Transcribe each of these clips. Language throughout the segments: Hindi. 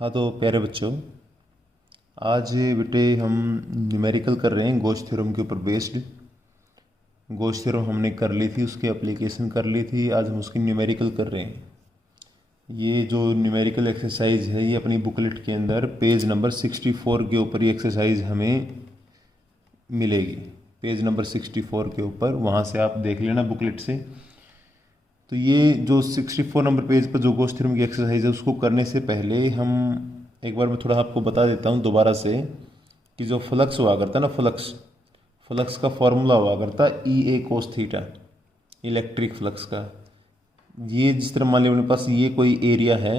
हाँ तो प्यारे बच्चों, आज बेटे हम न्यूमेरिकल कर रहे हैं गोश थ्योरम के ऊपर बेस्ड। गोश थ्योरम हमने कर ली थी, उसकी एप्लीकेशन कर ली थी। आज हम उसकी न्यूमेरिकल कर रहे हैं। ये जो न्यूमेरिकल एक्सरसाइज है ये अपनी बुकलेट के अंदर पेज नंबर 64 के ऊपर ये एक्सरसाइज हमें मिलेगी। पेज नंबर 64 के ऊपर, वहाँ से आप देख लेना बुकलेट से। तो ये जो 64 नंबर पेज पर जो गोश थ्योरम की एक्सरसाइज है उसको करने से पहले हम एक बार मैं थोड़ा आपको बता देता हूँ दोबारा से कि जो फ्लक्स हुआ करता है ना, फ्लक्स का फॉर्मूला हुआ करता ई A cos theta, electric flux का। ये जिस तरह मान लिया अपने पास ये कोई एरिया है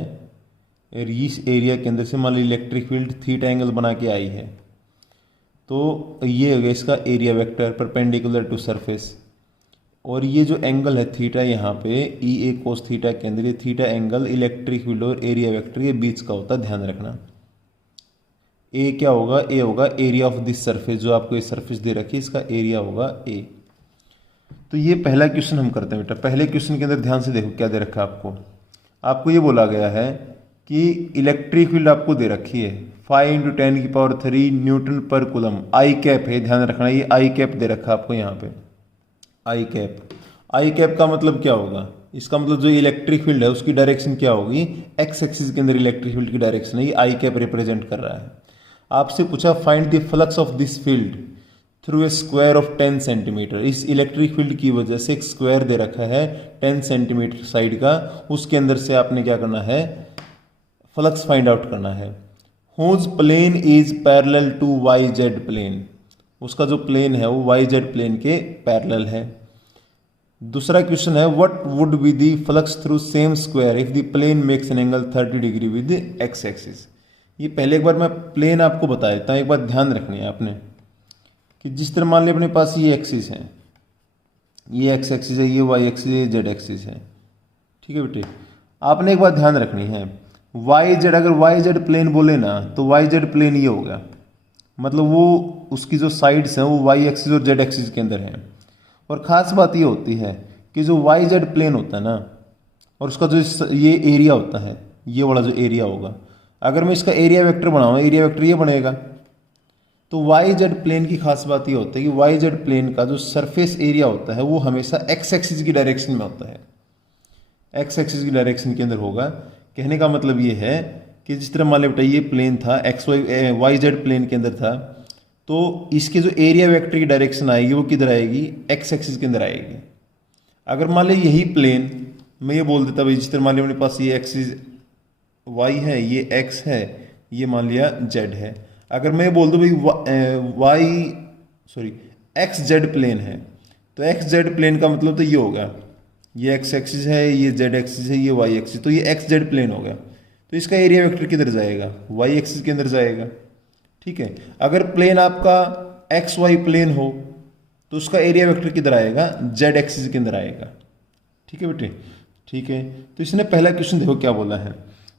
और इस एरिया के अंदर से मान लीजिए इलेक्ट्रिक फील्ड थीटा एंगल बना के आई है, तो ये हो गया इसका area vector perpendicular to surface. और ये जो एंगल है थीटा यहाँ पे ई ए कोस थीटा के अंदर, ये थीटा एंगल इलेक्ट्रिक फील्ड और एरिया वेक्टर के बीच का होता है, ध्यान रखना। ए क्या होगा? ए होगा एरिया ऑफ दिस सरफेस, जो आपको ये सरफेस दे रखी है इसका एरिया होगा ए। तो ये पहला क्वेश्चन हम करते हैं बेटा। पहले क्वेश्चन के अंदर ध्यान से देखो क्या दे रखा है आपको। आपको ये बोला गया है कि इलेक्ट्रिक फील्ड आपको दे रखी है 5 × 10⁻³ न्यूटन पर कूलम। आई कैप है, ध्यान रखना, ये आई कैप दे रखा है आपको यहाँ पे। आई कैप, आई कैप का मतलब क्या होगा? इसका मतलब जो इलेक्ट्रिक फील्ड है उसकी डायरेक्शन क्या होगी? एक्स एक्सिस के अंदर इलेक्ट्रिक फील्ड की डायरेक्शन है, ये आई कैप रिप्रेजेंट कर रहा है। आपसे पूछा find the flux of this field through a square of 10 centimetre. इस इलेक्ट्रिक फील्ड की वजह से एक स्क्वायर दे रखा है 10 सेंटीमीटर साइड का, उसके अंदर से आपने क्या करना है? फ्लक्स फाइंड आउट करना है। Whose plane is parallel to Y Z plane, उसका जो प्लेन है वो वाई जेड प्लेन के पैरेलल है। दूसरा क्वेश्चन है what would be the flux through same square if the plane makes an angle 30° with X axis. ये पहले एक बार मैं प्लेन आपको बता देता हूँ, एक बात ध्यान रखनी है आपने कि जिस तरह मान लिया अपने पास ये एक्सिस है, ये एक्स एक्सिस है, ये वाई एक्सिस है, ये जेड एक्सिस है, ठीक है बेटे। आपने एक बात ध्यान रखनी है, वाई जेड, अगर वाई जेड प्लेन बोले ना तो वाई जेड प्लेन ये होगा, मतलब वो उसकी जो साइड्स हैं वो वाई एक्सिस और जेड एक्सिस के अंदर हैं। और ख़ास बात ये होती है कि जो वाई जेड प्लेन होता है ना, और उसका जो ये एरिया होता है, ये वाला जो एरिया होगा, अगर मैं इसका एरिया वेक्टर बनाऊँ, एरिया वेक्टर ये बनेगा। तो वाई जेड प्लेन की खास बात ये होती है कि वाई जेड प्लेन का जो सरफेस एरिया होता है वो हमेशा एक्स एक्सिस की डायरेक्शन में होता है, एक्स एक्सिस की डायरेक्शन के अंदर होगा। कहने का मतलब ये है कि जिस तरह मान लिया बेटा ये प्लेन था, एक्स वाई जेड प्लेन के अंदर था, तो इसके जो एरिया वेक्टर की डायरेक्शन आएगी वो किधर आएगी? एक्स एक्सिस के अंदर आएगी। अगर मान लिया यही प्लेन मैं ये बोल देता भाई, जिस तरह मान लिया मेरे पास ये एक्सिस वाई है, ये एक्स है, ये मान लिया जेड है। अगर मैं बोल दूँ भाई एक्स जेड प्लेन है, तो एक्स जेड प्लेन का मतलब तो ये होगा, ये एक्स एक्सिस है, ये जेड एक्सिस है, ये वाई एक्सिस, तो ये एक्स जेड प्लेन होगा। तो इसका एरिया वेक्टर किधर जाएगा? वाई एक्सिस के अंदर जाएगा, ठीक है। अगर प्लेन आपका एक्स वाई प्लेन हो तो उसका एरिया वेक्टर किधर आएगा? जेड एक्सिस के अंदर आएगा, ठीक है बेटे, ठीक है। तो इसने पहला क्वेश्चन देखो क्या बोला है।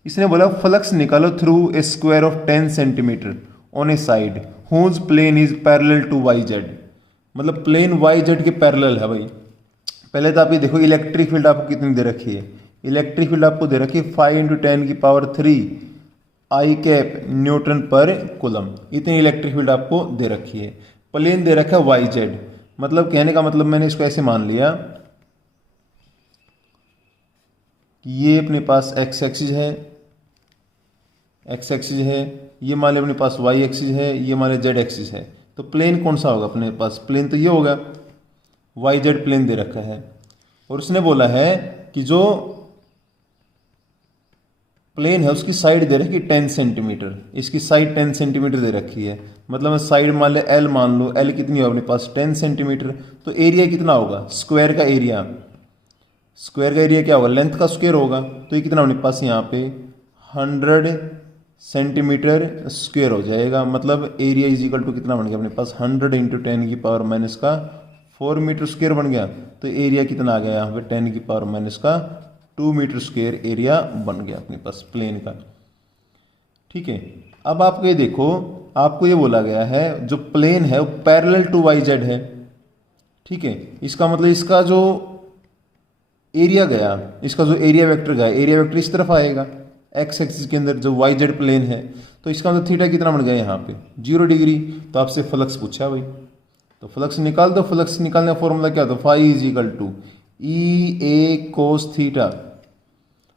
इसने बोला फ्लक्स निकालो through a square of 10 centimetre on a side whose plane is parallel to Y Z. मतलब प्लेन वाई जेड के पैरेलल है भाई। पहले तो आप ये देखो इलेक्ट्रिक फील्ड आपको कितनी दे रखी है? इलेक्ट्रिक फील्ड आपको दे रखी है 5 × 10⁻³ आई कैप न्यूटन पर कूलम, इतनी इलेक्ट्रिक फील्ड आपको दे रखी है। प्लेन दे रखा है वाई जेड, मतलब कहने का मतलब मैंने इसको ऐसे मान लिया कि ये अपने पास एक्स एक्सिस है, एक्स एक्सिस है, ये मान लिया अपने पास वाई एक्सिस है, ये मान लिया जेड एक्सिस है। तो प्लेन कौन सा होगा अपने पास? प्लेन तो ये होगा, वाई जेड प्लेन दे रखा है। और उसने बोला है कि जो प्लेन है उसकी साइड दे रखी 10 सेंटीमीटर, इसकी साइड 10 सेंटीमीटर दे रखी है। मतलब मैं साइड मान ले एल मान लो, एल कितनी होगी अपने पास? 10 सेंटीमीटर। तो एरिया कितना होगा? स्क्वायर का एरिया, स्क्वायर का एरिया क्या होगा? लेंथ का स्क्वायर होगा। तो ये कितना अपने पास यहाँ पे 100 सेंटीमीटर स्क्वायर हो जाएगा। मतलब एरिया इज इक्वल टू कितना बन गया अपने पास? 100 × 10⁻⁴ मीटर स्क्वायर बन गया। तो एरिया कितना आ गया यहाँ पे? 10⁻² मीटर स्क्वायर एरिया बन गया अपने पास प्लेन का, ठीक है। अब आपको ये देखो, आपको ये बोला गया है जो प्लेन है वो पैरेलल टू वाई जेड है, ठीक है। इसका मतलब इसका जो एरिया गया, इसका जो एरिया वेक्टर गया, एरिया वेक्टर इस तरफ आएगा, एक्स एक्सिस के अंदर जो वाई जेड प्लेन है, तो इसका मतलब थीटा कितना बन गया यहाँ पे 0 डिग्री। तो आपसे फ्लक्स पूछा भाई, तो फ्लक्स निकाल दो। फ्लक्स निकालने का फॉर्मूला क्या होता है, phi is equal to E A cos theta.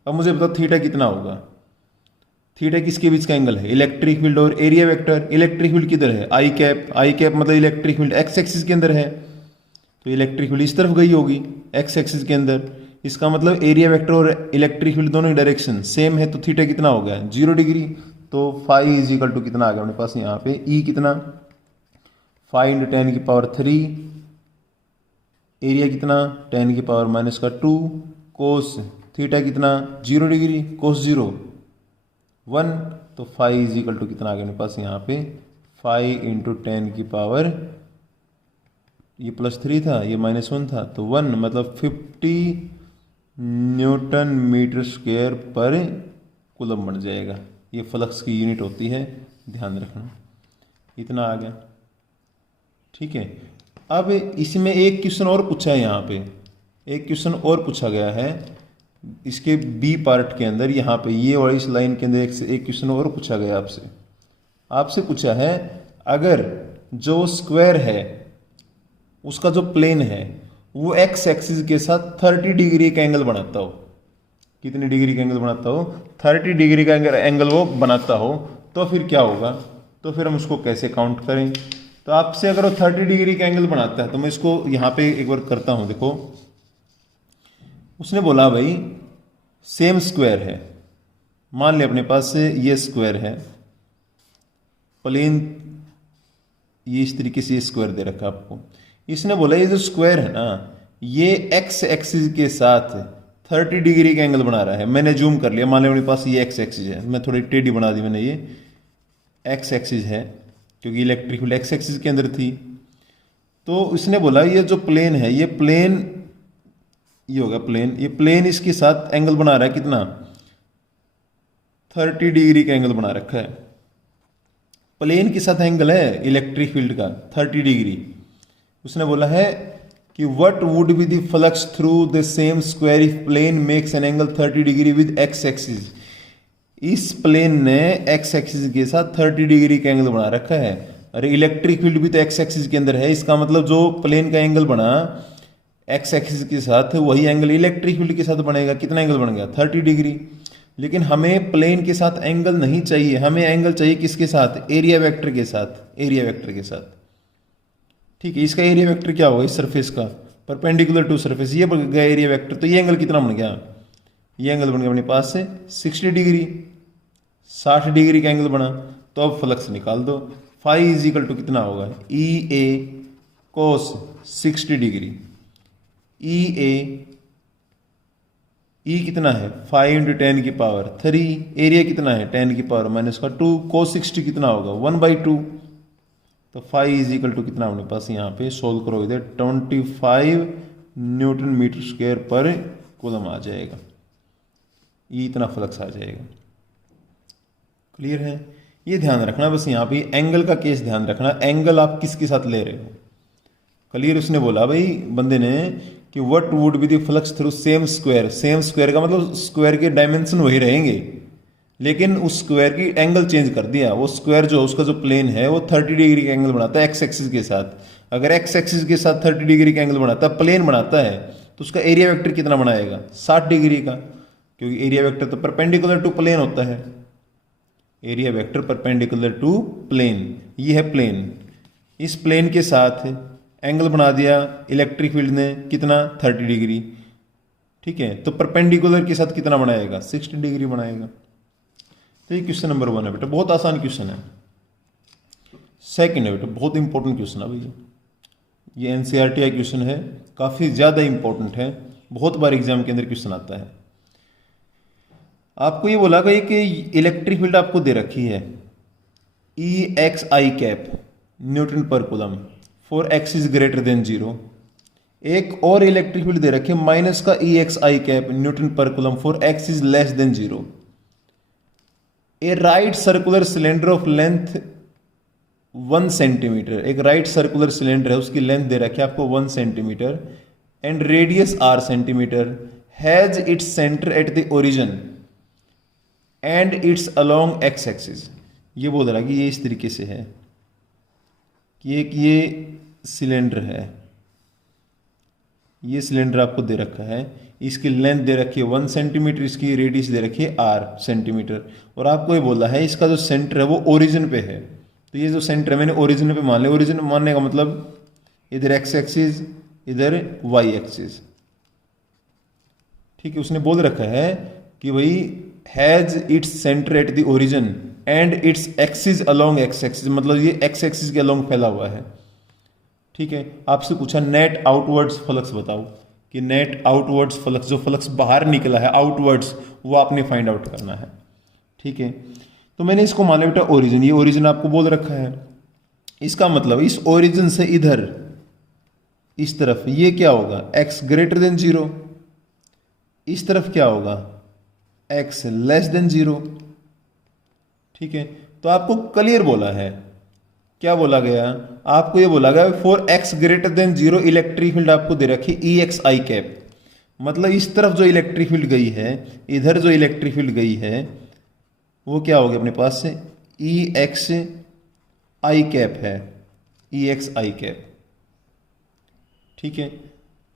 अब मुझे बताओ थीटा कितना होगा, थीटा किसके बीच का एंगल है, इलेक्ट्रिक फील्ड और एरिया वेक्टर। इलेक्ट्रिक फील्ड किधर है, आई कैप, आई कैप मतलब इलेक्ट्रिक फील्ड एक्स एक्सिस के अंदर है, तो इलेक्ट्रिक फील्ड इस तरफ गई होगी एक्स एक्सिस के अंदर। इसका मतलब एरिया वेक्टर और इलेक्ट्रिक फील्ड दोनों डायरेक्शन सेम है, तो थीटा कितना हो गया 0 डिग्री। तो फाई इज इक्वल टू कितना आ गया अपने पास यहाँ पे, ई कितना 5 × 10⁻3, एरिया कितना 10⁻⁻2, कोस थीटा कितना 0 डिग्री, कोस 0 1, तो फाई इज इक्वल टू कितना आ गया मेरे पास यहाँ पे 5 × 10⁻, ये +3 था, ये -1 था, तो 1 मतलब 50 न्यूटन मीटर स्क्वायर पर कूलम बन जाएगा। ये फ्लक्स की यूनिट होती है, ध्यान रखना। इतना आ गया, ठीक है। अब इसमें एक क्वेश्चन और पूछा है, यहाँ पे एक क्वेश्चन और पूछा गया है इसके बी पार्ट के अंदर। यहाँ पे ये और इस लाइन के अंदर एक क्वेश्चन और पूछा गया आपसे पूछा है, अगर जो स्क्वायर है उसका जो प्लेन है वो एक्स एक्सिस के साथ 30 डिग्री का एंगल बनाता हो, कितनी डिग्री का एंगल बनाता हो, 30 डिग्री का एंगल वो बनाता हो, तो फिर क्या होगा, तो फिर हम उसको कैसे काउंट करें। तो आपसे अगर वो 30 डिग्री का एंगल बनाता है, तो मैं इसको यहाँ पे एक बार करता हूँ। देखो उसने बोला भाई सेम स्क्वायर है, मान लिया अपने पास ये स्क्वायर है, प्लेन ये इस तरीके से स्क्वायर दे रखा आपको। इसने बोला ये जो स्क्वायर है ना, ये एक्स एक्सिस के साथ 30 डिग्री का एंगल बना रहा है। मैंने जूम कर लिया, मान लिया मेरे पास ये एक्स एक्सिस है, मैं थोड़ी टेढ़ी बना दी मैंने, ये एक्स एक्सिस है क्योंकि इलेक्ट्रिक फील्ड एक्स एक्सिस के अंदर थी। तो इसने बोला ये जो प्लेन है, ये प्लेन ये होगा प्लेन, ये प्लेन इसके साथ एंगल बना रहा है कितना 30 डिग्री का एंगल बना रखा है। प्लेन के साथ एंगल है इलेक्ट्रिक फील्ड का 30 डिग्री। उसने बोला है कि what would be the flux through the same square if plane makes an angle 30 degree with X axis. इस प्लेन ने एक्स एक्सिस के साथ 30 डिग्री का एंगल बना रखा है। अरे इलेक्ट्रिक फील्ड भी तो एक्स एक्सिस के अंदर है, इसका मतलब जो प्लेन का एंगल बना एक्स एक्सिस के साथ, वही एंगल इलेक्ट्रिक फील्ड के साथ बनेगा। कितना एंगल बन गया 30 डिग्री। लेकिन हमें प्लेन के साथ एंगल नहीं चाहिए, हमें एंगल चाहिए किसके साथ, एरिया वेक्टर के साथ, एरिया वेक्टर के साथ। ठीक है, इसका एरिया वेक्टर क्या होगा, इस सरफेस का परपेंडिकुलर टू सरफेस, ये बन गया एरिया वेक्टर। तो ये एंगल कितना बन गया, ये एंगल बन गया अपने पास से 60 डिग्री, 60 डिग्री का एंगल बना। तो अब फ्लक्स निकाल दो, फाई इज इक्वल टू कितना होगा, ई ए कोस 60 डिग्री, ई ए ई कितना है 5 × 10⁻3, एरिया कितना है 10⁻⁻2, कोस 60 कितना होगा 1/2। तो फाई इज इक्वल टू कितना अपने पास यहाँ पे सोल्व करो इधर 25 न्यूटन मीटर स्क्वायर पर कूलम आ जाएगा, ये इतना फ्लक्स आ जाएगा। क्लियर है, ये ध्यान रखना बस, यहाँ पे एंगल का केस ध्यान रखना, एंगल आप किसके साथ ले रहे हो। क्लियर, उसने बोला भाई बंदे ने कि what would be the flux through same square. Same square का मतलब स्क्वायर के डायमेंशन वही रहेंगे, लेकिन उस स्क्वायर की एंगल चेंज कर दिया। वो स्क्वायर जो उसका जो प्लेन है वो 30 डिग्री का एंगल बनाता है एक्स एक्सिस के साथ। अगर एक्स एक्सिस के साथ 30 डिग्री का एंगल बनाता है, प्लेन बनाता है, तो उसका एरिया वेक्टर कितना बनाएगा 60 डिग्री का, क्योंकि एरिया वेक्टर तो परपेंडिकुलर टू प्लेन होता है। Area vector perpendicular to plane, ये है प्लेन, इस प्लेन के साथ एंगल बना दिया इलेक्ट्रिक फील्ड ने कितना 30 डिग्री। ठीक है, तो परपेंडिकुलर के साथ कितना बनाएगा 60 डिग्री बनाएगा। तो ये क्वेश्चन नंबर 1 है बेटा, बहुत आसान क्वेश्चन है। सेकंड है बेटा, बहुत इंपॉर्टेंट क्वेश्चन है भैया, ये एनसीईआरटी क्वेश्चन है, काफी ज्यादा इंपॉर्टेंट है, बहुत बार एग्जाम के अंदर क्वेश्चन आता है। आपको ये बोला गया कि इलेक्ट्रिक फील्ड आपको दे रखी है ई एक्स आई कैप न्यूटन पर coulomb for x is greater than 0। एक और इलेक्ट्रिक फील्ड दे रखे माइनस का ई एक्स आई कैप न्यूटन पर coulomb for x is less than 0। A right circular cylinder of length 1 centimetre, एक राइट सर्कुलर सिलेंडर है, उसकी लेंथ दे रखी है आपको 1 centimetre and radius r centimetre, has its centre at the origin. And it's along x axis. ये बोल रहा है कि ये इस तरीके से है कि एक ये सिलेंडर है, ये सिलेंडर आपको दे रखा है, इसकी लेंथ दे रखी है 1 सेंटीमीटर, इसकी रेडियस दे रखी है r सेंटीमीटर, और आपको ये बोला है इसका जो सेंटर है वो ओरिजिन पे है। तो ये जो सेंटर है मैंने ओरिजिन पे मान लिया। ओरिजिन मानने का मतलब इधर एक्स एक्सिस, इधर वाई एक्सिस। ठीक है, उसने बोल रखा है कि भाई has its centre at the origin and its axis along x axis, मतलब ये एक्स एक्सिस के अलोंग फैला हुआ है। ठीक है, आपसे पूछा नेट आउटवर्ड्स फ्लक्स बताओ, कि नेट आउटवर्ड्स फ्लक्स, जो फ्लक्स बाहर निकला है आउटवर्ड्स, वो आपने फाइंड आउट करना है। ठीक है, तो मैंने इसको मान लिया बेटा ओरिजिन, ये ओरिजिन आपको बोल रखा है। इसका मतलब इस ओरिजिन से इधर इस तरफ ये क्या होगा, x ग्रेटर देन 0, इस तरफ क्या होगा, x लेस देन 0। ठीक है, तो आपको क्लियर बोला है, क्या बोला गया, आपको ये बोला गया for x greater than 0 electric field आपको दे रखी EXI कैप। मतलब इस तरफ जो इलेक्ट्रिक फील्ड गई है, इधर जो इलेक्ट्रिक फील्ड गई है वो क्या होगी अपने पास से EXI कैप है, EXI कैप। ठीक है,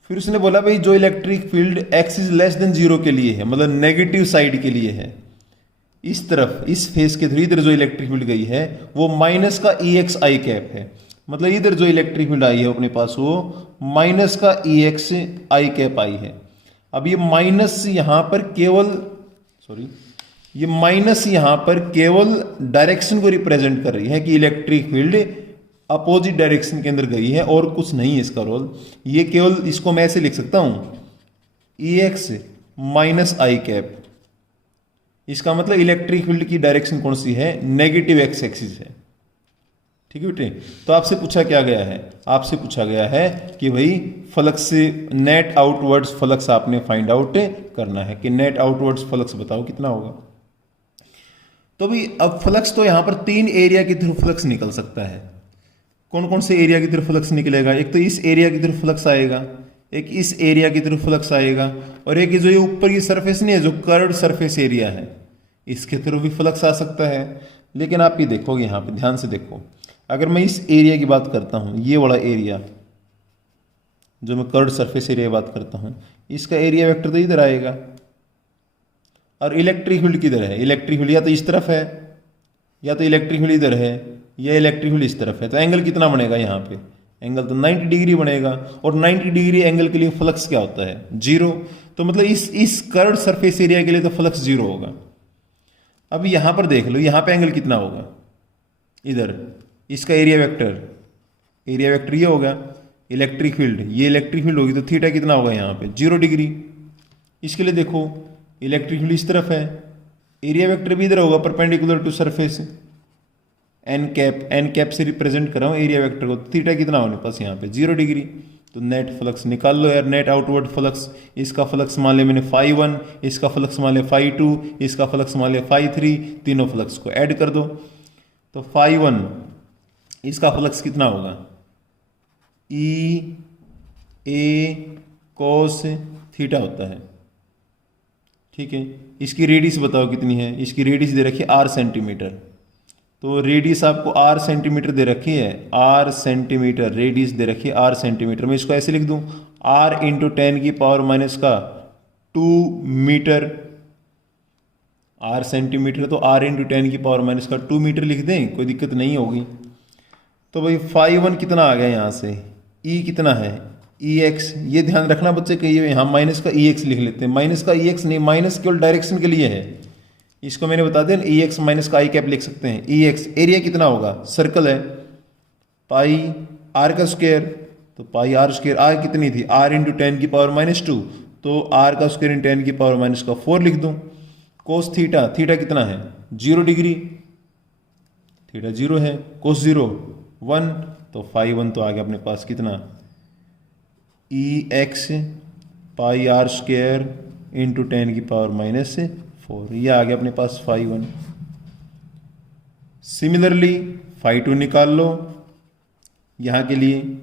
फिर उसने बोला भाई जो electric field x is less than 0 के लिए है, मतलब नेगेटिव साइड के लिए है, इस तरफ इस फेस के थ्रू इधर जो इलेक्ट्रिक फील्ड गई है वो माइनस का EXI कैप है। मतलब इधर जो इलेक्ट्रिक फील्ड आई है अपने पास वो माइनस का EXI कैप आई है। अब ये माइनस यहां पर केवल ये माइनस यहां पर केवल डायरेक्शन को रिप्रेजेंट कर रही है कि इलेक्ट्रिक फील्ड अपोजिट डायरेक्शन के अंदर गई है, और कुछ नहीं है इसका रोल। ये केवल इसको मैं ऐसे लिख सकता हूं EX माइनस आई कैप। इसका मतलब इलेक्ट्रिक फील्ड की डायरेक्शन कौन सी है, नेगेटिव एक्स एक्सिस है। ठीक है बेटे, तो आपसे पूछा क्या गया है, आपसे पूछा गया है कि भाई फ्लक्स नेट आउटवर्ड्स फ्लक्स आपने फाइंड आउट करना है, कि नेट आउटवर्ड्स फ्लक्स बताओ कितना होगा। तो भाई अब फ्लक्स तो यहां पर 3 एरिया के थ्रू फ्लक्स निकल सकता है। कौन कौन से एरिया की तरफ फ्लक्स निकलेगा, एक तो इस एरिया की तरफ फ्लक्स आएगा, एक इस एरिया की तरफ फ्लक्स आएगा, और एक जो ये ऊपर की सरफेस नहीं है जो कर्व्ड सरफेस एरिया है, इसके थ्रू भी फ्लक्स आ सकता है। लेकिन आप ये देखोगे यहाँ पे ध्यान से देखो, अगर मैं इस एरिया की बात करता हूँ, ये वाला एरिया जो मैं कर्व्ड सरफेस एरिया की बात करता हूँ, इसका एरिया वेक्टर तो इधर आएगा, और इलेक्ट्रिक फील्ड किधर है, इलेक्ट्रिक फील्ड या तो इस तरफ है या तो इलेक्ट्रिक फील्ड इधर है, ये इलेक्ट्रिक फील्ड इस तरफ है। तो एंगल कितना बनेगा यहाँ पे, एंगल तो 90 डिग्री बनेगा, और 90 डिग्री एंगल के लिए फ्लक्स क्या होता है, 0। तो मतलब इस कर्व्ड सरफेस एरिया के लिए तो फ्लक्स 0 होगा। अब यहाँ पर देख लो, यहाँ पे एंगल कितना होगा, इधर इसका एरिया वेक्टर ये होगा इलेक्ट्रिक फील्ड, ये इलेक्ट्रिक फील्ड होगी तो थीटा कितना होगा यहाँ पे 0 डिग्री। इसके लिए देखो इलेक्ट्रिक फील्ड इस तरफ है, एरिया वेक्टर भी इधर होगा perpendicular to surface, n cap से रिप्रेजेंट कर रहा हूँ एरिया वेक्टर को। थीटा कितना होने पास यहाँ पे 0 डिग्री। तो नेट फ्लक्स निकाल लो यार, नेट आउटवर्ड फ्लक्स, इसका फ्लक्स मान ले मैंने φ1, इसका फ्लक्स मान ले φ2, इसका फ्लक्स मान ले φ3, तीनों फ्लक्स को ऐड कर दो। तो φ1 इसका फ्लक्स कितना होगा, E A cos थीटा होता है। ठीक है, इसकी रेडियस बताओ कितनी है, इसकी रेडियस दे रखी है r सेंटीमीटर। तो रेडियस आपको r सेंटीमीटर दे रखी है, r सेंटीमीटर रेडियस दे रखी है r सेंटीमीटर। मैं इसको ऐसे लिख दूं r इंटू 10 की पावर माइनस का 2 मीटर, r सेंटीमीटर तो r इंटू 10 की पावर माइनस का 2 मीटर लिख दें, कोई दिक्कत नहीं होगी। तो भाई φ1 कितना आ गया यहाँ से, E कितना है EX। ये ध्यान रखना बच्चे कि ये यहाँ माइनस का EX लिख लेते हैं, माइनस का EX नहीं, माइनस केवल डायरेक्शन के लिए है। इसको मैंने बता दिया EX माइनस का आई कैप लिख सकते हैं। EX एरिया कितना होगा, सर्कल है, पाई आर का स्क्वायर, तो पाई आर स्क्वायर, आर कितनी थी r इंटू 10 की पावर माइनस 2, तो r का स्क्वायर इंटू 10 की पावर माइनस का 4 लिख दूँ। कोस थीटा, थीटा कितना है 0 डिग्री, थीटा 0 है, कोस 0 1, तो φ1 तो आ गया अपने पास कितना EX pi r square into 10 की पावर माइनस 4, ये आ गया अपने पास φ1। सिमिलरली φ2 निकाल लो यहाँ के लिए,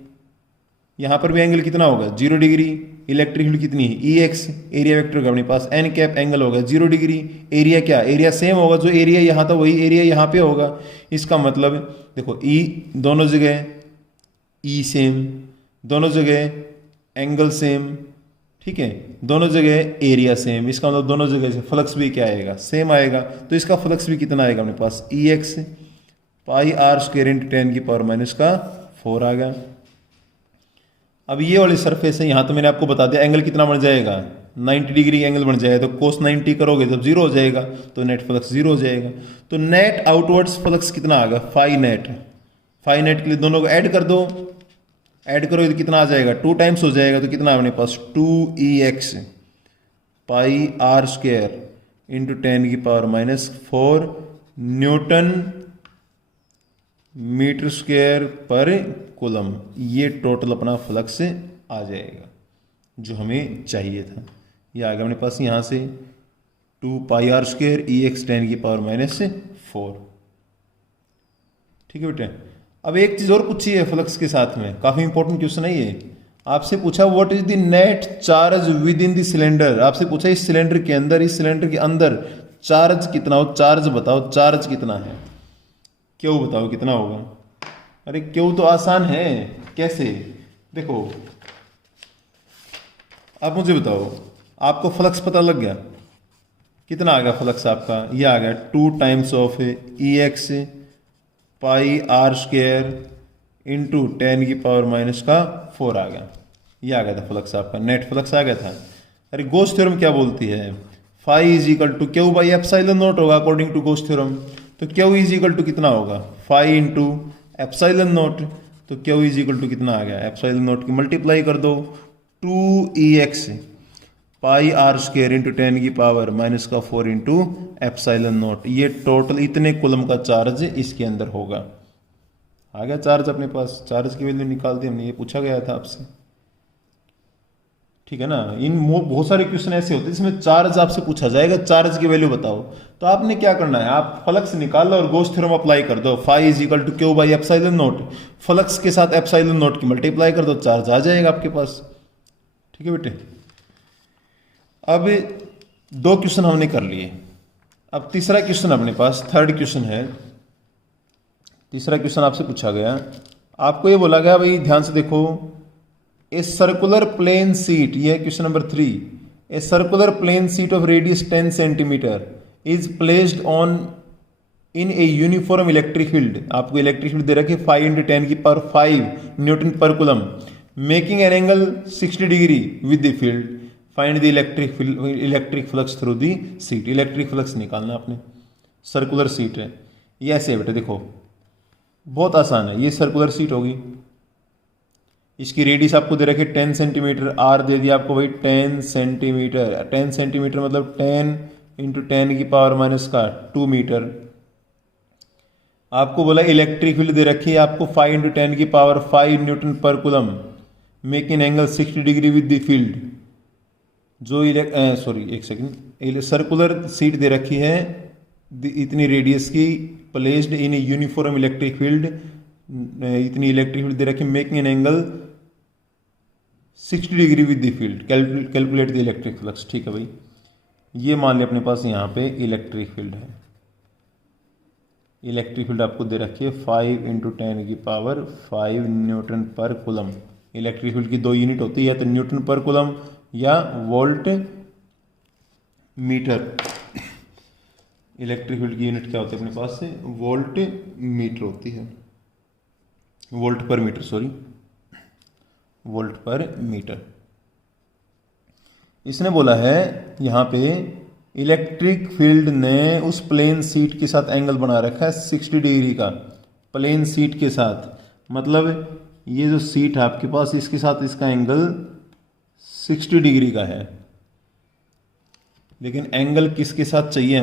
यहाँ पर भी एंगल कितना होगा 0 डिग्री, इलेक्ट्रिक फील्ड कितनी है ई एक्स, एरिया वेक्टर होगा अपने पास, एन कैप एंगल होगा 0 डिग्री, एरिया क्या, एरिया सेम होगा, जो एरिया यहाँ था वही एरिया यहाँ पे होगा। इसका मतलब देखो ई दोनों जगह ई सेम, दोनों जगह एंगल सेम, ठीक है, दोनों जगह एरिया सेम, इसका मतलब दोनों जगह से फ्लक्स भी क्या आएगा, सेम आएगा। तो इसका फ्लक्स भी कितना आएगा अपने पास, E x pi r square into 10 की पावर माइनस का 4 आ गया। अब ये वाली सरफेस है, यहाँ तो मैंने आपको बता दिया एंगल कितना बन जाएगा, 90 डिग्री एंगल बन जाएगा, तो कोस 90 करोगे जब 0 हो जाएगा, तो नेट फ्लक्स 0 हो जाएगा। तो नेट आउटवर्ड्स फ्लक्स कितना आ गया, फाई नेट, फाई नेट के लिए दोनों को ऐड कर दो, ऐड करोगे तो कितना आ जाएगा, 2 टाइम्स हो जाएगा, तो कितना अपने पास 2 पाई आर स्क्वायर इंटू 10 की power minus 4 newton metre square पर कूलम। ये टोटल अपना फ्लक्स आ जाएगा जो हमें चाहिए था। ये आ गया अपने पास यहाँ से 2 पाई आर स्क्वायर ई एक्स 10 की पावर माइनस 4। ठीक है बेटे, अब एक चीज और पूछी है फ्लक्स के साथ में, काफी इंपॉर्टेंट क्वेश्चन है ये। आपसे पूछा what is the net charge with in the cylinder. आपसे पूछा इस सिलेंडर के अंदर, इस सिलेंडर के अंदर चार्ज कितना हो, चार्ज बताओ, चार्ज कितना है, क्यों बताओ कितना होगा। अरे क्यों तो आसान है, कैसे, देखो आप मुझे बताओ, आपको फ्लक्स पता लग गया, कितना आ गया फ्लक्स आपका, ये आ गया 2 times of E x pi r square into 10 की पावर माइनस का 4 आ गया। ये आ गया था फ्लक्स आपका, नेट फ्लक्स आ गया था। अरे गोस थ्योरम क्या बोलती है, phi is equal to Q by epsilon naught होगा अकॉर्डिंग टू गोस थ्योरम। तो क्यू इज इक्वल टू कितना होगा, फाई इंटू एप्सिलॉन नॉट, तो क्यू इज इक्वल टू कितना आ गया, एप्सिलॉन नॉट की मल्टीप्लाई कर दो 2 पाई आर स्क्वायर इंटू 10 की पावर माइनस का 4 इंटू एप्सिलॉन नॉट। ये टोटल इतने कुलम का चार्ज इसके अंदर होगा। आ गया चार्ज अपने पास, चार्ज की वैल्यू निकाल दी हमने, ये पूछा गया था आपसे, ठीक है ना। इन बहुत सारे क्वेश्चन ऐसे होते हैं जिसमें चार्ज आपसे पूछा जाएगा, चार्ज की वैल्यू बताओ, तो आपने क्या करना है, आप फ्लक्स निकाल लो और गोस थ्योरम अप्लाई कर दो, phi is equal to Q by epsilon naught, flux के साथ एप्सिलॉन नॉट की मल्टीप्लाई कर दो, चार्ज आ जाएगा आपके पास। ठीक है बेटे, अब 2 क्वेश्चन हमने कर लिए, अब तीसरा क्वेश्चन अपने पास, थर्ड क्वेश्चन है। तीसरा क्वेश्चन आपसे पूछा गया, आपको ये बोला गया भाई ध्यान से देखो, ए सर्कुलर प्लेन सीट, ये question number 3, a circular plane sheet of radius 10 centimetre is placed on in a uniform electric field. आपको इलेक्ट्रिक फील्ड दे रखी 5 इंटू 10 की पावर 5 न्यूटन पर coulomb, making an angle 60 degree with the field, find the electric flux through the sheet. Electric flux निकालना आपने, सर्कुलर सीट है ये, ऐसे है बेटा, देखो बहुत आसान है। ये सर्कुलर सीट होगी, इसकी रेडियस आपको दे रखी 10 सेंटीमीटर, आर दे दिया आपको भाई 10 सेंटीमीटर, 10 सेंटीमीटर मतलब 10 इंटू 10 की पावर माइनस का 2 मीटर। आपको बोला इलेक्ट्रिक फील्ड दे रखी है आपको 5 इंटू 10 की पावर 5 न्यूटन पर coulomb, making angle 60 degree with the field. जो एक सेकंड, सर्कुलर सीट दे रखी है इतनी रेडियस की, placed in uniform electric field, इतनी इलेक्ट्रिक फील्ड दे रखी, making an angle 60 degree with the field, calculate the electric flux. ठीक है भाई, ये मान लिया अपने पास यहाँ पे इलेक्ट्रिक फील्ड है। इलेक्ट्रिक फील्ड आपको दे रखी है 5 इंटू 10 की पावर 5 न्यूटन पर कूलम। इलेक्ट्रिक फील्ड की 2 यूनिट होती है, तो न्यूटन पर कूलम या वोल्ट मीटर। इलेक्ट्रिक फील्ड की यूनिट क्या होती है अपने पास से, वोल्ट मीटर होती है, volt per metre, sorry volt per metre. इसने बोला है यहाँ पे इलेक्ट्रिक फील्ड ने उस प्लेन सीट के साथ एंगल बना रखा है 60 डिग्री का, प्लेन सीट के साथ, मतलब ये जो सीट है आपके पास इसके साथ इसका एंगल 60 डिग्री का है। लेकिन एंगल किसके साथ चाहिए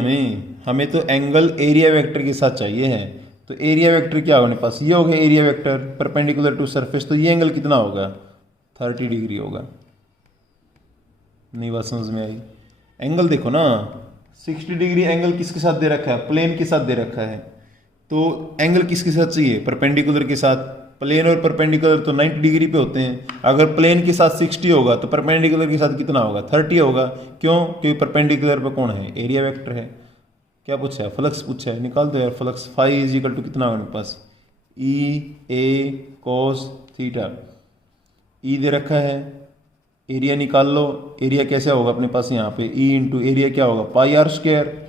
हमें तो एंगल एरिया वेक्टर के साथ चाहिए है। तो एरिया वेक्टर क्या होगा मेरे पास, ये होगा area vector perpendicular to surface, तो ये एंगल कितना होगा 30 डिग्री होगा। नहीं बात समझ में आई, एंगल देखो ना 60 डिग्री एंगल किसके साथ दे रखा है, प्लेन के साथ दे रखा है, तो एंगल किसके साथ चाहिए, परपेंडिकुलर के साथ, प्लेन और परपेंडिकुलर तो 90 डिग्री पे होते हैं। अगर प्लेन के साथ 60 होगा तो परपेंडिकुलर के साथ कितना होगा, 30 होगा। क्यों? क्योंकि परपेंडिकुलर पे कौन है, एरिया वेक्टर है। क्या पूछा है, फ्लक्स पूछा है, निकाल दो यार flux. Phi is equal to कितना होगा मेरे पास, ई ए कोस थीटा। ई दे रखा है, एरिया निकाल लो। एरिया कैसे होगा अपने पास यहाँ पे, ई इंटू एरिया क्या होगा, pi r square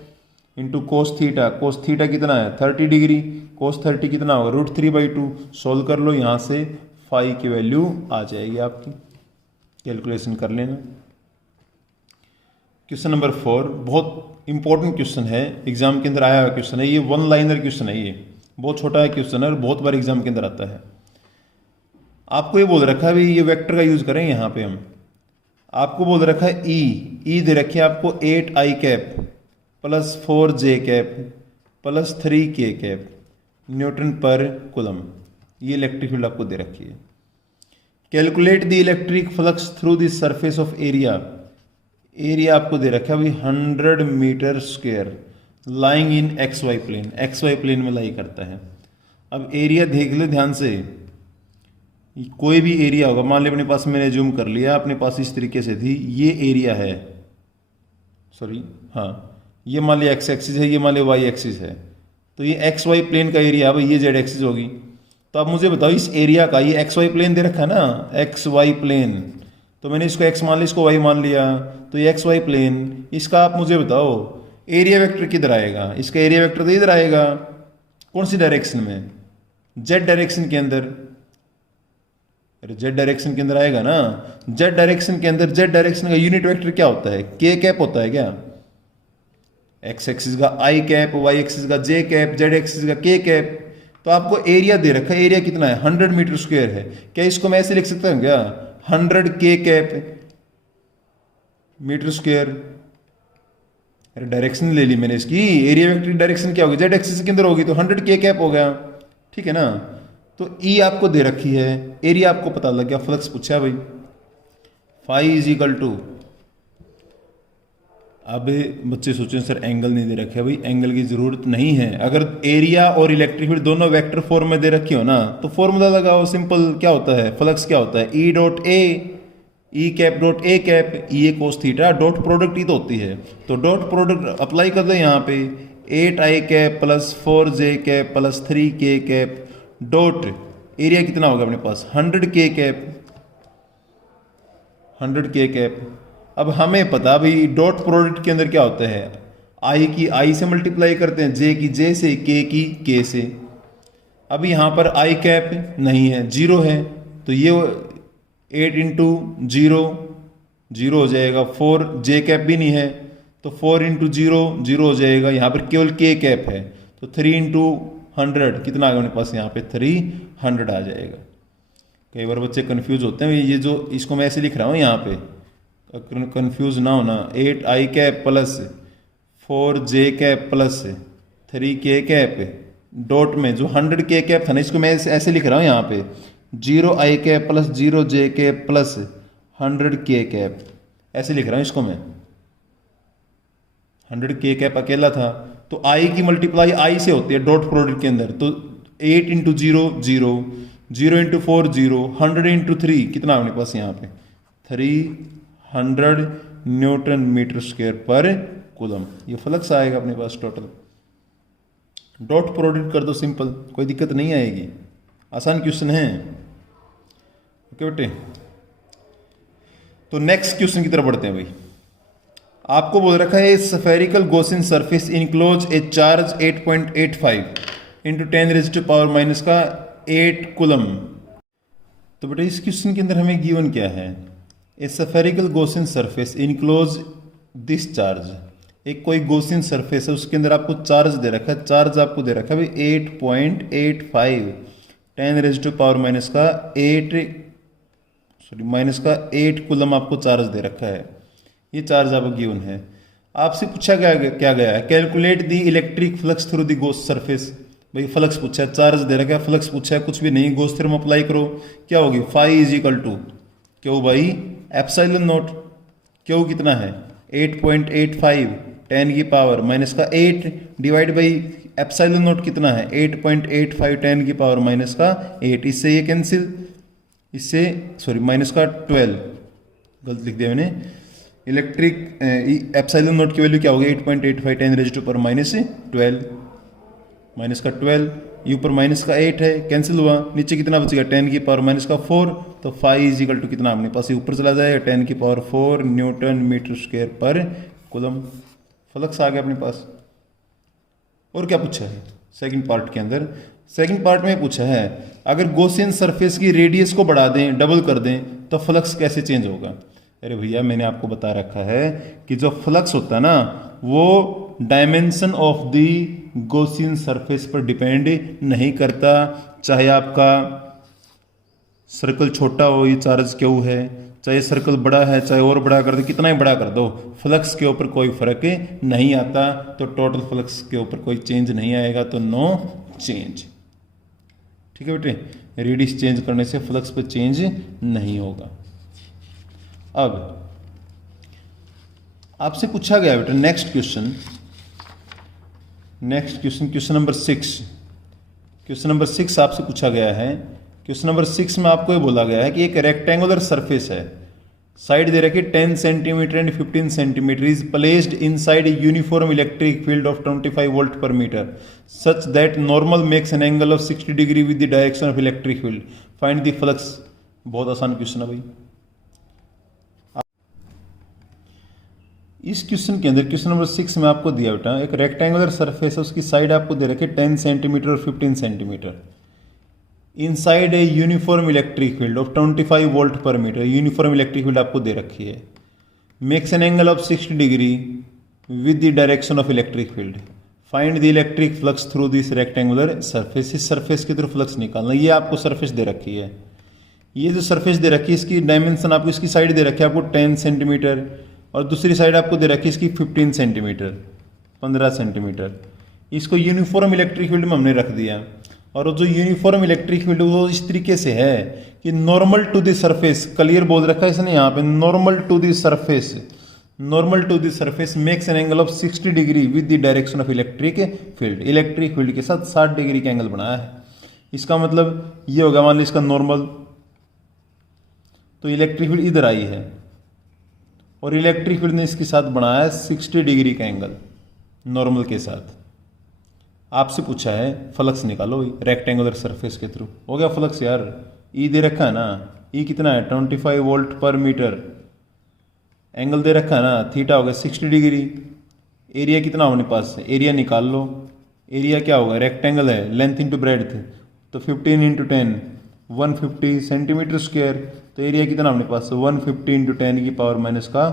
into cos theta. Cos theta कितना है 30 डिग्री, कोस 30 कितना होगा √3/2। सोल्व कर लो, यहाँ से फाई की वैल्यू आ जाएगी आपकी, कैलकुलेशन कर लेना। क्वेश्चन नंबर 4 बहुत इंपॉर्टेंट क्वेश्चन है, एग्जाम के अंदर आया हुआ क्वेश्चन है ये, 1 लाइनर क्वेश्चन है, ये बहुत छोटा है क्वेश्चन है और बहुत बार एग्जाम के अंदर आता है। आपको ये बोल रखा है भाई ये वेक्टर का यूज करें यहाँ पे हम, आपको बोल रखा है ई दे रखी है आपको 8i cap plus 4j cap plus 3k cap newton पर कूलम, ये इलेक्ट्रिक फील्ड आपको दे रखी है। Calculate the electric flux through the surface of area, area आपको दे रखा है भाई 100 metre square lying in XY plane, XY plane में लाई करता है। अब एरिया देख ले ध्यान से, कोई भी एरिया होगा, मान लिया अपने पास, मैंने जूम कर लिया, अपने पास इस तरीके से थी, ये एरिया है, सॉरी हाँ, ये मान लिया x एक्सिस है, ये मान लिया y एक्सिस है, तो ये XY प्लेन का एरिया है भाई, ये z एक्सिस होगी। तो आप मुझे बताओ इस एरिया का, ये XY प्लेन दे रखा है ना, XY प्लेन, तो मैंने इसको x मान लिया, इसको y मान लिया, तो ये XY प्लेन, इसका आप मुझे बताओ एरिया वेक्टर किधर आएगा, इसका एरिया वेक्टर तो इधर आएगा, कौन सी डायरेक्शन में, z डायरेक्शन के अंदर। अरे जेड डायरेक्शन के अंदर आएगा ना, जेड डायरेक्शन के अंदर, जेड डायरेक्शन का यूनिट वेक्टर क्या होता है, के कैप होता है क्या, एक्स एक्सिस का आई कैप, वाई एक्सिस का जे कैप, जेड एक्सिस का के कैप। तो आपको एरिया दे रखा है, एरिया कितना है 100 मीटर स्क्वायर है, क्या इसको मैं ऐसे लिख सकता हूँ क्या 100 के कैप मीटर स्क्वायर। अरे डायरेक्शन ले ली मैंने इसकी, एरिया वेक्टर की डायरेक्शन क्या होगी, जेड एक्सिस के अंदर होगी, तो 100 के कैप हो गया, ठीक है ना। तो ई आपको दे रखी है, एरिया आपको पता लग गया, फ्लक्स पूछा है भाई, फाई इज इक्वल टू, अब बच्चे सोचें सर एंगल नहीं दे रखे, भाई एंगल की जरूरत नहीं है। अगर एरिया और इलेक्ट्रिक फील्ड दोनों वेक्टर फॉर्म में दे रखी हो ना, तो फॉर्मूला लगाओ, सिंपल क्या होता है, फ्लक्स क्या होता है, E dot A, E cap dot A cap, E A cos theta, dot product ही तो होती है, तो डॉट प्रोडक्ट अप्लाई कर दो यहाँ पे, 8i cap plus 4j cap plus 3k cap dot area कितना होगा अपने पास 100k कैप, 100k कैप। अब हमें पता भाई डॉट प्रोडक्ट के अंदर क्या होता है, आई की आई से मल्टीप्लाई करते हैं, जे की जे से, के की के से। अब यहाँ पर आई कैप नहीं है, जीरो है, तो ये 8 इंटू जीरो जीरो हो जाएगा, 4 जे कैप भी नहीं है, तो 4 इंटू जीरो जीरो हो जाएगा, यहाँ पर केवल के कैप है, तो 3 इंटू 100 कितना आ गया अपने पास, यहाँ पे 300 आ जाएगा। कई बार बच्चे कंफ्यूज होते हैं, ये जो इसको मैं ऐसे लिख रहा हूँ यहाँ पे, कंफ्यूज ना होना, 8i cap plus 4j cap plus 3k cap dot में जो 100k कैप था ना, इसको मैं ऐसे लिख रहा हूँ यहाँ पे, 0i cap plus 0j cap plus 100k cap, ऐसे लिख रहा हूँ इसको मैं। 100k कैप अकेला था, तो i की मल्टीप्लाई i से होती है डॉट प्रोडक्ट के अंदर, तो 8 into zero zero, 0 into 4 zero, 100 into 3 कितना अपने पास यहाँ पे 300 न्यूटन मीटर स्क्वायर पर कूलम, ये फ्लक्स आएगा अपने पास टोटल। डॉट प्रोडक्ट कर दो सिंपल, कोई दिक्कत नहीं आएगी, आसान क्वेश्चन है। ओके बेटे, तो नेक्स्ट क्वेश्चन की तरफ बढ़ते हैं भाई। आपको बोल रखा है स्फेरिकल गॉसियन सरफेस इनक्लोज ए चार्ज 8.85 इंटू 10⁻⁻⁻ का 8 कूलम। तो बेटा इस क्वेश्चन के अंदर हमें गिवन क्या है, ए spherical Gaussian surface enclose this charge, एक कोई गॉसियन सरफेस है उसके अंदर आपको चार्ज दे रखा है, चार्ज आपको दे रखा है भाई 8.85 10⁻⁻⁻ का 8 कूलम आपको चार्ज दे रखा है, ये चार्ज आपको गिवन है। आपसे पूछा क्या गया है, calculate the electric flux through the Gauss surface. भाई फ्लक्स पूछा है, चार्ज दे रखा है, फ्लक्स पूछा है, कुछ भी नहीं, गॉस थ्योरम अप्लाई करो, क्या होगी फाई इज इक्वल टू क्यों भाई एप्सिलॉन नॉट, क्यों कितना है 8.85 10⁻⁻⁸ डिवाइड बाई एप्सिलॉन नॉट कितना है 8.85 10 की पावर माइनस का 8, इससे ये कैंसिल, इससे सॉरी माइनस का 12, गलत लिख दिया मैंने। इलेक्ट्रिक एप्सिलॉन नॉट की वैल्यू क्या होगी 8.85 10 raise to power minus 12, minus का 12, ये ऊपर माइनस का 8 है, कैंसिल हुआ, नीचे कितना बचेगा 10 की पावर माइनस का 4, तो फाई इज इक्वल टू कितना अपने पास ये ऊपर चला जाएगा 10 की पावर 4 न्यूटन मीटर स्क्वायर पर कूलम। फ्लक्स आ गया अपने पास। और क्या पूछा है सेकंड पार्ट के अंदर, सेकंड पार्ट में पूछा है अगर गॉसियन सरफेस की रेडियस को बढ़ा दें, डबल कर दें, तो फ्लक्स कैसे चेंज होगा। अरे भैया मैंने आपको बता रखा है कि जो फ्लक्स होता है ना वो dimension of the Gaussian surface पर डिपेंड नहीं करता, चाहे आपका सर्कल छोटा हो, ये चार्ज क्यों है, चाहे सर्कल बड़ा है, चाहे और बड़ा कर दो, कितना ही बड़ा कर दो, फ्लक्स के ऊपर कोई फर्क नहीं आता। तो टोटल फ्लक्स के ऊपर कोई चेंज नहीं आएगा, तो नो चेंज। ठीक है बेटे, रेडियस चेंज करने से फ्लक्स पर चेंज नहीं होगा। अब आपसे पूछा गया बेटा next question, question number 6। Question number 6 आपसे पूछा गया है। क्वेश्चन नंबर 6 में आपको ये बोला गया है कि एक रेक्टेंगुलर सरफेस है, साइड दे रखी 10 centimeter and 15 centimeter, is placed inside a uniform electric field of 25 volt per meter such that normal makes an angle of 60 degree with the direction of electric field, find the flux. बहुत आसान क्वेश्चन है भाई। इस क्वेश्चन के अंदर क्वेश्चन नंबर 6 में आपको दिया बेटा एक रेक्टेंगुलर सरफेस है, उसकी साइड आपको दे रखी 10 सेंटीमीटर और 15 centimetre, inside a uniform electric field of 25 volt per metre, uniform electric field आपको दे रखी है, makes an angle of 60 degree with the direction of electric field, find the electric flux through this rectangular surface. इस सरफेस की तरफ फ्लक्स निकालना। ये आपको सरफेस दे रखी है, ये जो सरफेस दे रखी है इसकी डायमेंशन आपको, इसकी साइड दे रखी है आपको 10 सेंटीमीटर और दूसरी साइड आपको दे रखी है इसकी 15 सेंटीमीटर, 15 सेंटीमीटर। इसको यूनिफॉर्म इलेक्ट्रिक फील्ड में हमने रख दिया, और जो यूनिफॉर्म इलेक्ट्रिक फील्ड वो इस तरीके से है कि normal to the surface, clear बोल रखा है इसने यहाँ पे, normal to the surface, normal to the surface makes an angle of 60 degree with the direction of electric field, electric field के साथ 60 डिग्री का एंगल बनाया है। इसका मतलब ये होगा, मान लीजिए इसका नॉर्मल, तो इलेक्ट्रिक फील्ड इधर आई है और इलेक्ट्रिक फील्ड ने इसके साथ बनाया है 60 डिग्री का एंगल नॉर्मल के साथ। आपसे पूछा है फ्लक्स निकालो रेक्टेंगुलर सरफेस के थ्रू। हो गया फ्लक्स यार, ई दे रखा है ना, ई कितना है 25 वोल्ट पर मीटर, एंगल दे रखा है ना थीटा हो गया 60 डिग्री, एरिया कितना अपने पास है, एरिया निकाल लो। एरिया क्या होगा, रेक्टेंगल है, लेंथ इंटू ब्रेड्थ, तो 15 इंटू 10 150 सेंटीमीटर स्क्वायर, तो एरिया कितना अपने पास 150 इंटू 10 की पावर माइनस का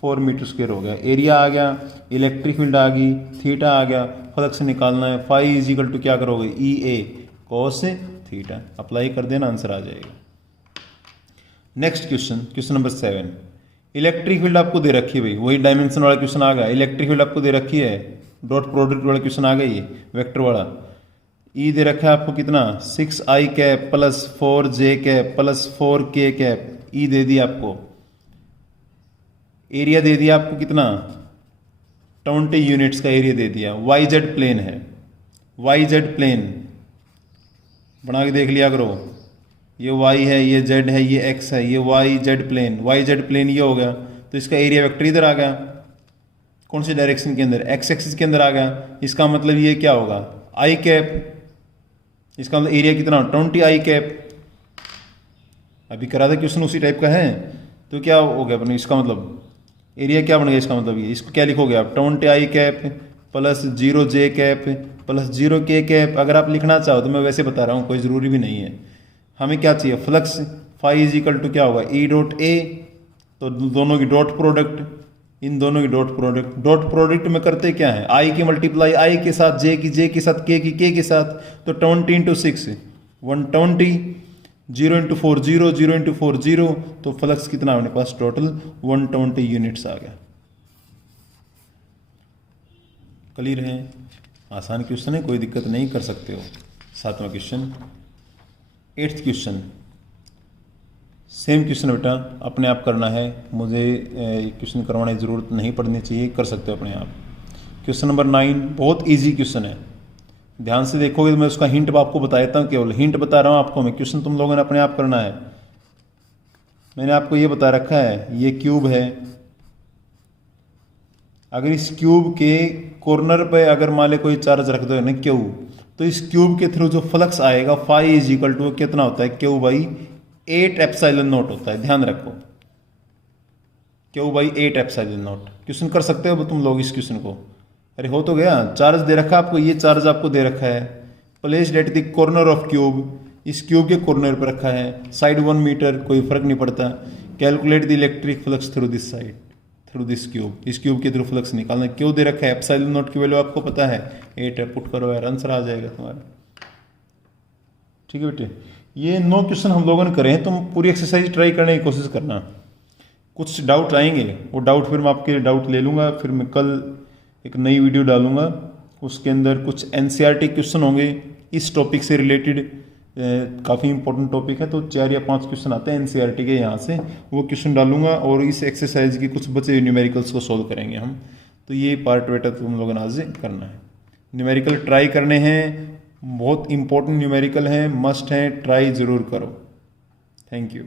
4 मीटर स्क्वायर हो गया। एरिया आ गया, इलेक्ट्रिक फील्ड आ गई, थीटा आ गया, फ्लक्स निकालना है, फाई इज इक्वल टू क्या करोगे ई ए कॉस थीटा, अप्लाई कर देना आंसर आ जाएगा। Next question, question number 7। Electric field आपको दे रखी है भाई, वही डायमेंशन वाला क्वेश्चन आ गया। इलेक्ट्रिक फील्ड आपको दे रखी है, डॉट प्रोडक्ट वाला क्वेश्चन आ गई है, वेक्टर वाला। ई दे रखा है आपको कितना 6i cap plus 4j cap plus 4k cap, E दे दी आपको। एरिया दे दिया आपको कितना 20 यूनिट्स का एरिया दे दिया। YZ प्लेन है, YZ प्लेन बना के देख लिया करो, ये Y है, ये Z है, ये X है, ये YZ प्लेन, YZ प्लेन ये हो गया, तो इसका एरिया वेक्टर इधर आ गया, कौन सी डायरेक्शन के अंदर, X एक्सिस के अंदर आ गया। इसका मतलब ये क्या होगा I कैप, इसका मतलब एरिया कितना 20i कैप। अभी करा था क्वेश्चन उसी टाइप का है, तो क्या हो गया अपने, इसका मतलब एरिया क्या बन गया, इसका मतलब ये, इसको क्या लिखोगे आप 20i cap plus 0j cap plus 0k cap. अगर आप लिखना चाहो तो मैं वैसे बता रहा हूँ, कोई ज़रूरी भी नहीं है। हमें क्या चाहिए flux, phi is equal to क्या होगा ई डॉट ए, तो दोनों की डॉट प्रोडक्ट, इन दोनों की डॉट प्रोडक्ट। डॉट प्रोडक्ट में करते क्या है, आई की मल्टीप्लाई आई के साथ, जे के साथ, के के साथ, तो 20 इंटू 6 120, 0 इंटू 4 0, 0 इंटू 4 0, तो फ्लक्स कितना अपने पास टोटल 120 यूनिट्स आ गया। क्लियर है, आसान क्वेश्चन है, कोई दिक्कत नहीं, कर सकते हो। 7वां question, 8th question, same question बेटा अपने आप करना है, मुझे क्वेश्चन करवाने की ज़रूरत नहीं पड़नी चाहिए, कर सकते हो अपने आप। क्वेश्चन नंबर 9 बहुत इजी क्वेश्चन है। ध्यान से देखोगे तो मैं उसका हिंट आपको बता देता हूँ, केवल हिंट बता रहा हूँ आपको मैं। क्वेश्चन तुम लोगों ने अपने आप करना है। मैंने आपको ये बता रखा है, ये क्यूब है। अगर इस क्यूब के कॉर्नर पे अगर मान लो कोई चार्ज रख दो ना क्यू, तो इस क्यूब के थ्रू जो फ्लक्स आएगा फाई इज इक्वल टू कितना होता है, क्यू बाई 8 एप्सिलॉन नॉट होता है। ध्यान रखो, Q by 8 epsilon not. Question कर सकते हो तुम लोग इस क्वेश्चन को। अरे हो तो गया, चार्ज दे रखा आपको, ये चार्ज आपको दे रखा है, placed at the corner of cube, इस क्यूब के कॉर्नर पर रखा है, साइड 1 मीटर, कोई फर्क नहीं पड़ता। Calculate the electric flux through this side, through this cube, इस क्यूब के थ्रू फ्लक्स निकालना। क्यों दे रखा है, एप्सिलॉन नॉट की वैल्यू आपको पता है 8 है, पुट करो यार, आंसर आ जाएगा तुम्हारा। ठीक है बेटे, ये 9 क्वेश्चन हम लोगों ने करे हैं, तुम पूरी एक्सरसाइज ट्राई करने की कोशिश करना। कुछ डाउट आएंगे, वो डाउट फिर मैं आपके डाउट ले लूँगा, फिर मैं कल एक नई वीडियो डालूंगा, उसके अंदर कुछ एनसीईआरटी क्वेश्चन होंगे इस टॉपिक से रिलेटेड। काफ़ी इंपॉर्टेंट टॉपिक है, तो 4 या 5 क्वेश्चन आते हैं एनसीईआरटी के यहाँ से, वो क्वेश्चन डालूंगा और इस एक्सरसाइज के कुछ बचे हुए न्यूमेरिकल्स को सॉल्व करेंगे हम। तो ये पार्ट बेटा तुम लोगों ने आज करना है। न्यूमेरिकल ट्राई करने हैं, बहुत इंपॉर्टेंट न्यूमेरिकल हैं, मस्ट हैं, ट्राई ज़रूर करो। Thank you.